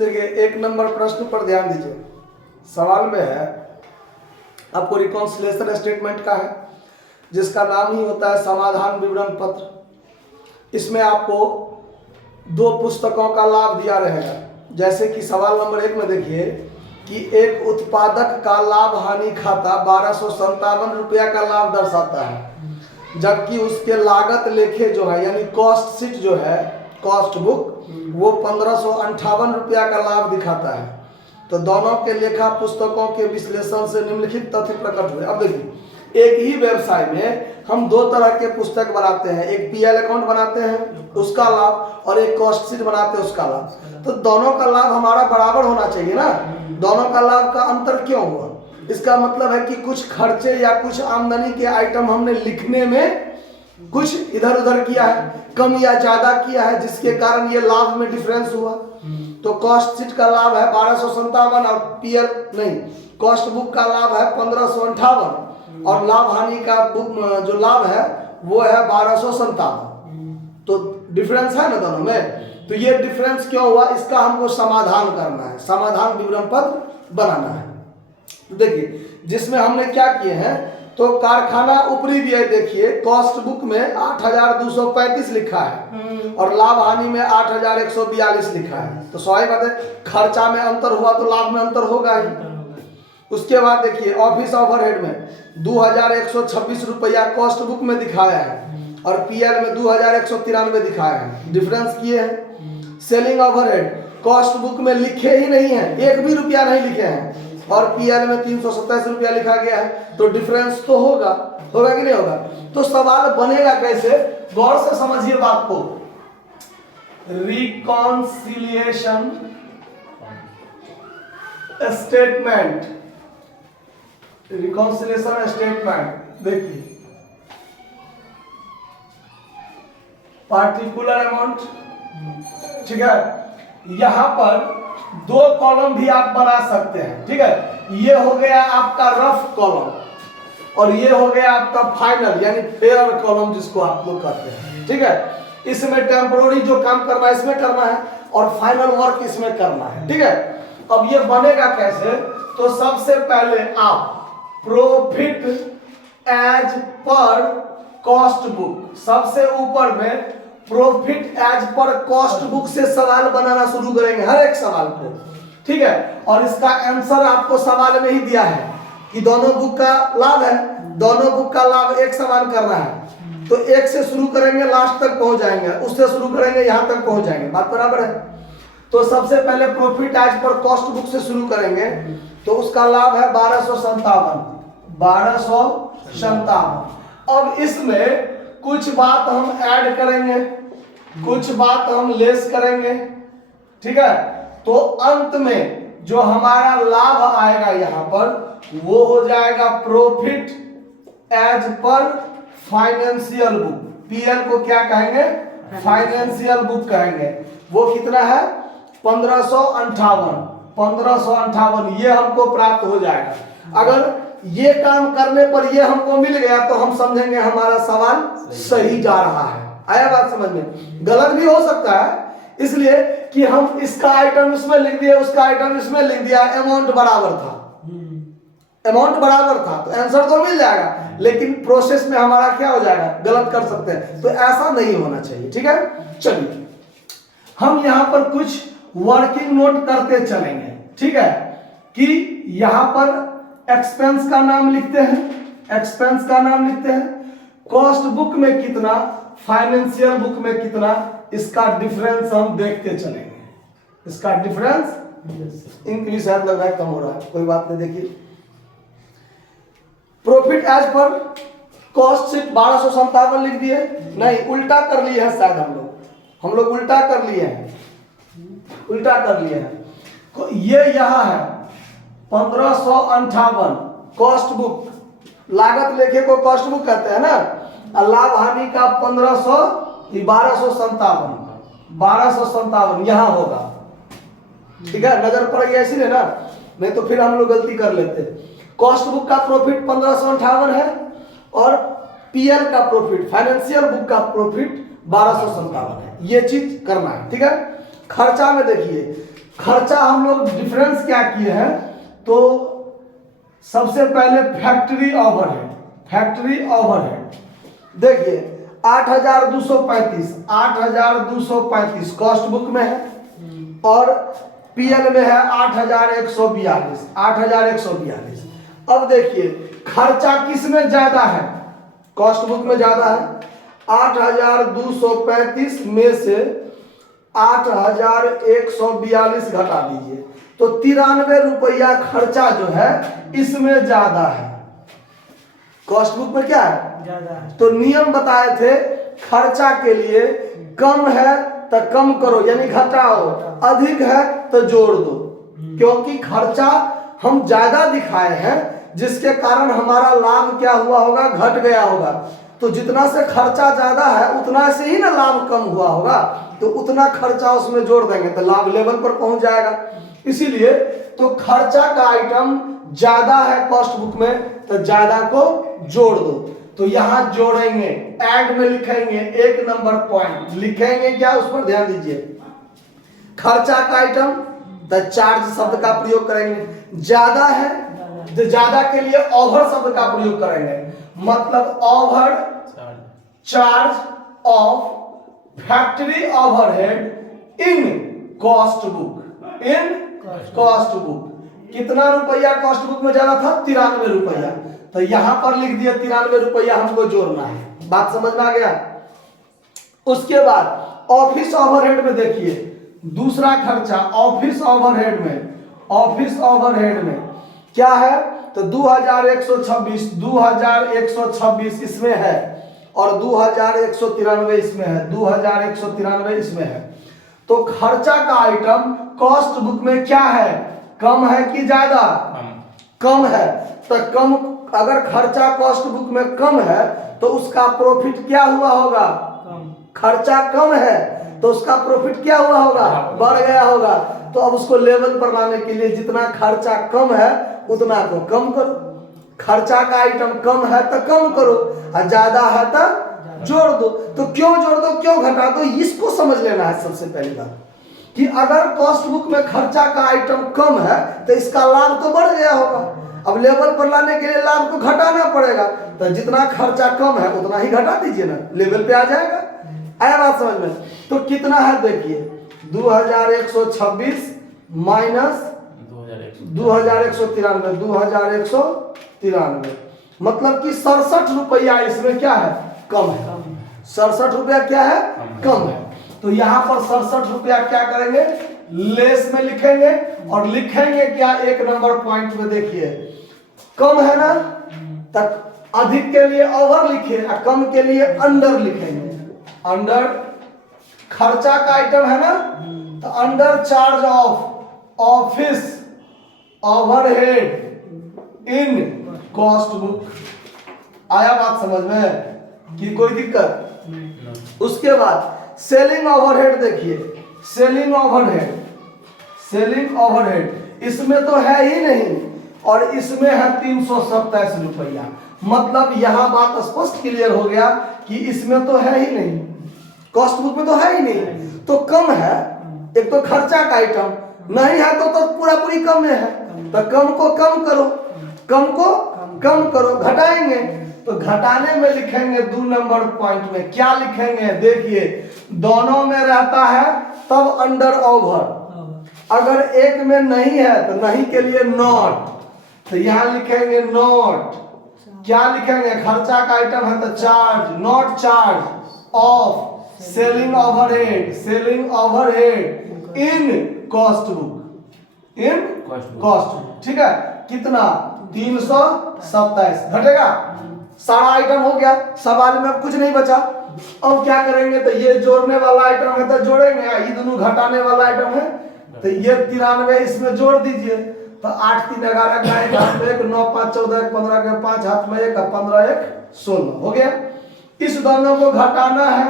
देखिए 1 नंबर प्रश्न पर ध्यान दीजिए। सवाल में है आपको रिकॉन्सिलिएशन स्टेटमेंट का है, जिसका नाम ही होता है समाधान विवरण पत्र। इसमें आपको 2 पुस्तकों का लाभ दिया रहेगा। जैसे कि सवाल नंबर 1 में देखिए कि एक उत्पादक का लाभ हानि खाता 1257 रुपया का लाभ दर्शाता है, जबकि उसके लागत लेखे जो है यानी कॉस्ट शीट जो है कॉस्ट बुक वो 1558 रुपया का लाभ दिखाता है। तो दोनों के लेखा पुस्तकों के विश्लेषण से निम्नलिखित तथ्य प्रकट हुए। अब देखिए एक ही व्यवसाय में हम 2 तरह के पुस्तक बनाते हैं, एक पीएल अकाउंट बनाते हैं उसका लाभ और एक कॉस्ट शीट बनाते हैं उसका लाभ। तो दोनों का लाभ हमारा बराबर होना चाहिए ना, दोनों का लाभ का अंतर क्यों हुआ? इसका मतलब है कि कुछ खर्चे या कुछ आमदनी के आइटम हमने लिखने में कुछ इधर उधर किया है, कम या ज्यादा किया है, जिसके कारण ये लाभ में डिफरेंस हुआ। तो कॉस्ट शीट का लाभ है 1257 और पीएल नहीं कॉस्ट बुक का लाभ है 1558 और लाभ हानि का बुक जो लाभ है वो है 1257। तो डिफरेंस है ना दोनों में। तो ये डिफरेंस क्यों हुआ, इसका हमको समाधान करना है, समाधान विवरण पत्र बनाना है। देखिए जिसमें हमने क्या किए हैं, तो कारखाना ऊपरी व्यय देखिए कॉस्ट बुक में 8235 लिखा है और लाभ हानि में 8142 लिखा है। तो स्वाभाविक बात है खर्चा में अंतर हुआ तो लाभ में अंतर होगा ही। उसके बाद देखिए ऑफिस ओवरहेड में 2126 रुपया कॉस्ट बुक में दिखाया है और पीएल में 2193 दिखाया है, डिफरेंस किए हैं। सेलिंग ओवरहेड कॉस्ट बुक में लिखे ही नहीं है, 1 भी रुपया नहीं लिखे हैं और पीएल में 327 रुपया लिखा गया है। तो डिफरेंस तो होगा कि नहीं होगा? तो सवाल बनेगा कैसे, गौर से समझिए बात को। रिकॉन्सिलिएशन स्टेटमेंट, रिकॉन्सिलिएशन स्टेटमेंट देखिए पार्टिकुलर अमाउंट, ठीक है। यहां पर 2 कॉलम भी आप बना सकते हैं, ठीक है। ये हो गया आपका रफ कॉलम और ये हो गया आपका फाइनल यानी फेयर कॉलम जिसको आप लोग कहते हैं, ठीक है। इसमें टेम्पोररी जो काम करना है इसमें करना है और फाइनल वर्क इसमें करना है, ठीक है। अब ये बनेगा कैसे, तो सबसे पहले आप profit as per cost book, सबसे ऊपर में profit as per cost book से सवाल बनाना शुरू करेंगे हर एक सवाल को, ठीक है। और इसका आंसर आपको सवाल में ही दिया है कि दोनों बुक का लाभ है, दोनों बुक का लाभ एक समान करना है। तो 1 से शुरू करेंगे लास्ट तक पहुंच जाएंगे, उससे शुरू करेंगे यहां तक पहुंच जाएंगे, बात बराबर है। तो सबसे पहले profit as per cost book से शुरू करेंगे तो उसका लाभ है 1257। अब इसमें कुछ बात हम ऐड करेंगे, कुछ बात हम लेस करेंगे, ठीक है। तो अंत में जो हमारा लाभ आएगा यहां पर वो हो जाएगा profit as per financial book. PL को क्या कहेंगे, फाइनेंशियल बुक कहेंगे। वो कितना है 1558 ये हमको प्राप्त हो जाएगा। अगर ये काम करने पर ये हमको मिल गया तो हम समझेंगे हमारा सवाल सही जा रहा है। आया बात समझ में? गलत भी हो सकता है, इसलिए कि हम इसका आइटम इसमें लिख दिए उसका आइटम इसमें लिख दिया, अमाउंट बराबर था, अमाउंट बराबर था तो आंसर तो मिल जाएगा, लेकिन प्रोसेस में हमारा क्या हो जाएगा, गलत कर सकते हैं। तो ऐसा नहीं होना चाहिए, ठीक है। चलिए हम यहां पर कुछ वर्किंग नोट करते चलेंगे, ठीक है। कि यहां पर एक्सपेंस का नाम लिखते हैं, एक्सपेंस का नाम लिखते हैं, कॉस्ट बुक में कितना, फाइनेंशियल बुक में कितना, इसका डिफरेंस हम देखते चलेंगे। इसका डिफरेंस इंक्रीज शायद लग रहा है कम हो रहा है, कोई बात नहीं। देखिए profit as per cost sheet 1257 लिख दिए, नहीं उल्टा कर लिए हैं शायद हम लोग उल्टा कर लिए हैं, उल्टा कर लिए हैं। ये यहां है 1558 कॉस्ट बुक, लागत लेखे को कॉस्ट बुक कहते हैं ना, लाभ हानि का 1257 यहां होगा, ठीक है। नजर पड़ गया इसीलिए ना, नहीं तो फिर हम लोग गलती कर लेते। कॉस्ट बुक का प्रॉफिट 1558 है और पीएल का प्रॉफिट फाइनेंशियल बुक का प्रॉफिट 1257 है, ये चीज करना है, ठीक है। खर्चा में देखिए खर्चा हम लोग डिफरेंस क्या किए हैं, तो सबसे पहले फैक्ट्री ओवरहेड, फैक्ट्री ओवरहेड देखिए 8,235 कॉस्ट बुक में है और पीएल में है 8,142। अब देखिए खर्चा किस में ज्यादा है, कॉस्ट बुक में ज्यादा है। 8,235 में से 8,142 घटा दीजिए तो 93 रुपया खर्चा जो है इसमें ज्यादा है, कॉस्ट बुक में क्या है ज्यादा है। तो नियम बताए थे खर्चा के लिए, कम है तो कम करो यानी घटाओ, अधिक है तो जोड़ दो, क्योंकि खर्चा हम ज्यादा दिखाए हैं जिसके कारण हमारा लाभ क्या हुआ होगा, घट गया होगा। तो जितना से खर्चा ज्यादा है उतना से ही ना लाभ कम हुआ होगा, तो उतना खर्चा उसमें जोड़ देंगे तो लाभ लेवल पर पहुंच जाएगा। इसीलिए तो खर्चा का आइटम ज्यादा है कॉस्ट बुक में तो ज्यादा को जोड़ दो। तो यहां जोड़ेंगे, ऐड में लिखेंगे, एक नंबर पॉइंट लिखेंगे क्या, उस पर ध्यान दीजिए। खर्चा का आइटम तो चार्ज शब्द का प्रयोग करेंगे, ज्यादा है तो ज्यादा के लिए ओवर शब्द का प्रयोग करेंगे, मतलब over charge of factory overhead in cost book, in cost book. कितना रुपया कॉस्ट बुक में जाना था, 93 रुपया, तो यहां पर लिख दिया 93 रुपया हमको जोड़ना है। बात समझ में आ गया। उसके बाद ऑफिस ओवरहेड में देखिए दूसरा खर्चा ऑफिस ओवरहेड में, ऑफिस ओवरहेड में क्या है, तो 2126 इसमें है और 2193 इसमें है, 2193 इसमें है। तो खर्चा का आइटम कॉस्ट बुक में क्या है, कम है कि ज्यादा, कम है। तो कम, अगर खर्चा कॉस्ट बुक में कम है तो उसका प्रॉफिट क्या हुआ होगा, खर्चा कम है तो उसका प्रॉफिट क्या हुआ होगा, बढ़ गया होगा। तो अब उसको लेवल पर लाने के लिए जितना खर्चा कम है उतना को कम करो, खर्चा का आइटम कम है तो कम करो और ज्यादा है तो जोड़ दो। तो क्यों जोड़ दो, क्यों घटा दो, इसको समझ लेना है सबसे पहली बात, कि अगर कॉस्ट बुक में खर्चा का आइटम कम है तो इसका लाभ तो बढ़ गया होगा। अब लेवल पर लाने के लिए लाभ को घटाना पड़ेगा, तो जितना खर्चा कम है उतना ही घटा दीजिए ना, लेवल पे आ जाएगा। आया बात समझ में। तो कितना है देखिए 2126 माइनस 2193, मतलब कि 67 रुपया इसमें क्या है, कम है। 67 रुपया क्या है, कम है। तो यहाँ पर 67 रुपया क्या करेंगे, लेस में लिखेंगे और लिखेंगे क्या, एक नंबर पॉइंट में देखिए कम है ना, तक अधिक के लिए ओवर लिखे, कम के लिए अंडर लिखेंगे। अंडर खर्चा का आइटम है ना, तो under charge of office overhead in cost book. आया बात समझ में कि कोई दिक्कत। उसके बाद सेलिंग ओवरहेड देखिए, सेलिंग ओवरहेड, सेलिंग ओवरहेड इसमें तो है ही नहीं और इसमें है 327 रुपया। मतलब यहां बात स्पष्ट क्लियर हो गया कि इसमें तो है ही नहीं, कॉस्ट बुक में तो है ही नहीं, तो कम है। एक तो खर्चा का आइटम नहीं है तो पूरा पूरी कम में है, तो कम को कम करो, कम को कम करो, घटाएंगे तो घटाने में लिखेंगे 2 नंबर पॉइंट में क्या लिखेंगे, देखिए दोनों में रहता है तब अंडर ओवर, अगर एक में नहीं है तो नहीं के लिए नॉट, तो यहां लिखेंगे नॉट। क्या लिखेंगे, खर्चा का आइटम है तो charge, not charge of selling overhead, selling overhead in cost book, in cost book. ठीक है, कितना 327 घटेगा, सारा आइटम हो गया, सवाल में अब कुछ नहीं बचा। अब क्या करेंगे, तो ये जोड़ने वाला आइटम है तो जोड़ेंगे, ये दोनों घटाने वाला आइटम है तो ये 93 इसमें जोड़ दीजिए। तो 8 3 11 का 1 हाथ में 1, 9 5 14 15 के 5 हाथ में 1, 15 1 16 हो गया। इस दोनों को घटाना है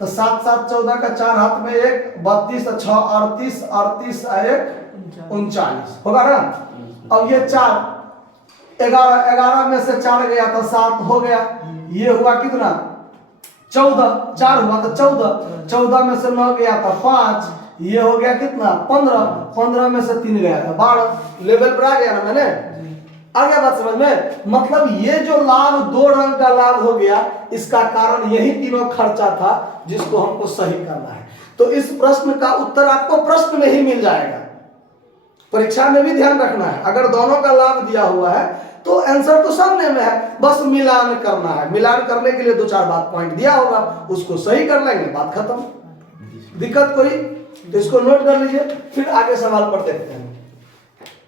तो 7 7 14 का 4 हाथ में 1, 32 6 38 38 1 39 होगा ना। अब ये 4 11 में से 4 गया तो 7 हो गया, ये हुआ कितना 14, 4 हुआ तो 14, 14 में से 9 गया तो 5, ये हो गया कितना 15, 15 में से 3 गया था 12, लेवल पर आ गया ना मैंने, आ गया बात समझ में। मतलब ये जो लाभ 2 रंग का लाभ हो गया, इसका कारण यही तीनों खर्चा था जिसको हमको सही करना है। तो इस प्रश्न का उत्तर आपको प्रश्न में ही मिल जाएगा, परीक्षा में भी ध्यान रखना है। अगर दोनों का लाभ दिया हुआ है तो आंसर तो सामने में है, बस मिलान करना है। मिलान करने के लिए 2-4 बात पॉइंट दिया होगा, उसको सही कर लेंगे, बात खत्म। दिक्कत कोई तो इसको नोट कर लीजिए, फिर आगे सवाल पढ़ते रहते हैं।